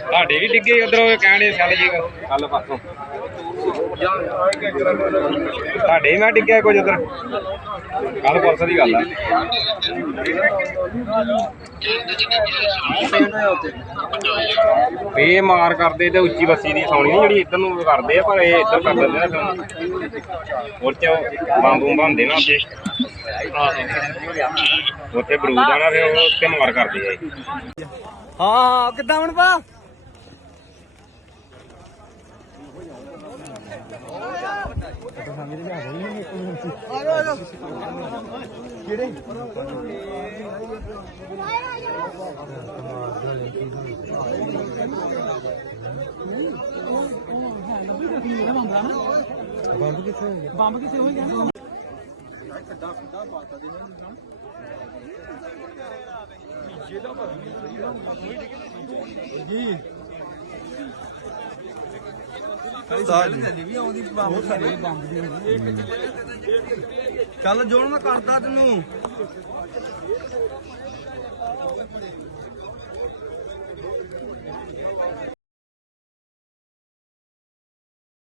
ਤੁਹਾਡੇ ਵੀ ਡਿੱਗੇ ਉਧਰੋਂ ਕਹਿੰਦੇ ਚੱਲ ਜੀ। ਕੱਲ ਪਾਸੋਂ ਤੁਹਾਡੇ ਮੈਂ ਡਿੱਗਿਆ ਕੁਝ ਉਧਰ। ਕੱਲ ਪਰਸੋਂ ਦੀ ਗੱਲ ਆ। ਇਹ ਮਾਰ ਕਰਦੇ ਤੇ ਉੱਚੀ ਬੱਸੀ ਦੀ ਸੌਣੀ ਨੀ ਜਿਹੜੀ ਇੱਧਰ ਨੂੰ ਕਰਦੇ ਆ, ਪਰ ਇਹ ਇੱਧਰ ਕਰ ਦਿੰਦੇ ਨਾ ਉਹ ਚ ਬੰਬ ਬੰਬ ਨਾ ਉੱਥੇ। ਉੱਥੇ ਬਰੂਦ ਆ ਫਿਰ ਉਹ ਉੱਤੇ ਮਾਰ ਕਰਦੇ ਆ। ਇਹ। ਹਾਂ, ਕਿੱਦਾਂ ਬਣ ਪਾ ਕਿਹੜੇ ਬੰਬ ਕਿੱਥੇ ਹੋ ਗਿਆ ਬੰਬ ਕਿੱਥੇ ਹੋ ਗਿਆ ਕੱਡਾ ਕੱਡਾ ਪਾਤਾ ਦੇ ਨਾਲ ਜੀ ਜੀ। ਚੱਲ ਜੋਣ ਮੈਂ ਕਰਦਾ ਤੈਨੂੰ।